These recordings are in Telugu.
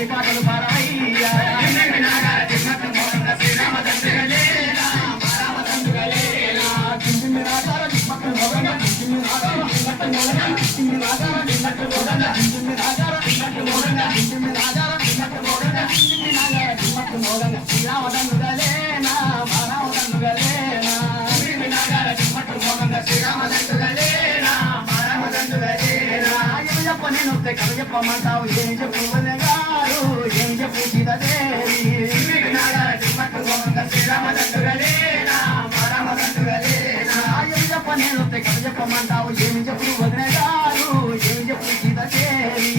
Lari చెప్పమంటావు ఏం చెప్పు గారు ఏం చెప్పు సీతాదేవి ఏం చెప్ప నేను కథ చెప్పమంటావు ఏం చెప్పు వదిన గారు ఏం చెప్పు సీతాదేవి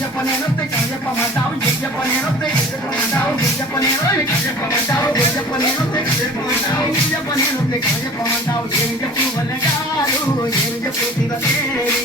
చెప్ప నేను కథ చెప్పమంటావు ఏం చెప్ప నేను చెప్పమంటావు ఏం చెప్ప నేను కథ చెప్పమంటావు ఏం చెప్ప నేను చెప్పమంటావు ఏం చెప్ప నేను కథ చెప్పమంటావు ఏం చెప్పు వదిన గారు ఏం చెప్పు సీతాదేవి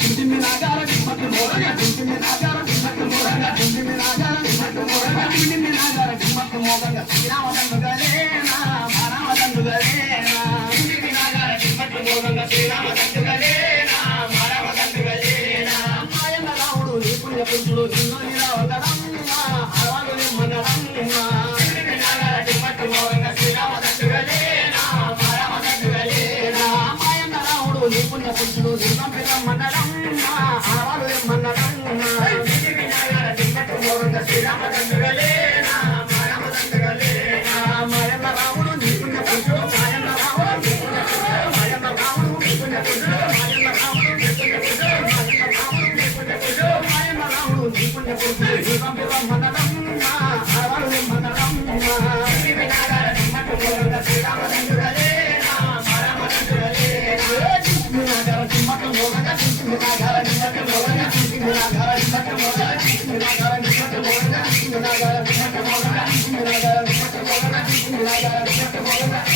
చింటిమి నాగార దిమ్మట్టు మోరగా చింటిమి నాగార దిమ్మట్టు మోరగా చింటిమి నాగార దిమ్మట్టు మోరగా చింటిమి నాగార దిమ్మట్టు మోరగా శ్రీరామదండుగలేనా మారామదండుగలేనా చింటిమి నాగార దిమ్మట్టు మోరగా శ్రీరామదండుగలేనా మారామదండుగలేనా మాయన్న రాముడు నీ పుణ్య పురుషుడు నిన్ను నిలవగడమ్మ అరవాలు నిమ్మగడమ్మ చింటిమి నాగార దిమ్మట్టు మోరగా శ్రీరామదండుగలేనా మారామదండుగలేనా మాయన్న రాముడు నీ పుణ్య పురుషుడు నిన్ను నిలవగడమ్మ అరవాలు నిమ్మగడమ్మ చింటిమి నాగార దిమ్మట్టు మోరగా శ్రీరామదండుగలేనా మారామదండుగలేనా మాయన్న రాముడు నీ పుణ్య పురుషుడు మాయన్న రాముడు నీ పుణ్య పురుషుడు మాయన్న రాముడు నీ పుణ్య పురుషుడు మాయన్న రాముడు నీ పుణ్య పురుషుడు మాయన్న రాముడు నీ పుణ్య పురుషుడు మాయన్న రాముడు నీ పుణ్య పురుషుడు నిలవగడమ్మ అరవాలు నిమ్మగడమ్మ చింటిమి నాగార దిమ్మట్టు మోరగా శ్రీరామదండుగలేనా మారామదండుగలేనా చింటిమి నాగార దిమ్మట్టు మోరగా చింటిమి నాగార దిమ్మట్టు మోరగా చింటిమి నాగార దిమ్మట్టు మోరగా చింటిమి నాగార దిమ్మట్టు మోరగా చింటిమి నాగార దిమ్మట్టు మోరగా చింటిమి నాగార దిమ్మట్టు మోరగా చింటిమి నాగార దిమ్మట్టు మోరగా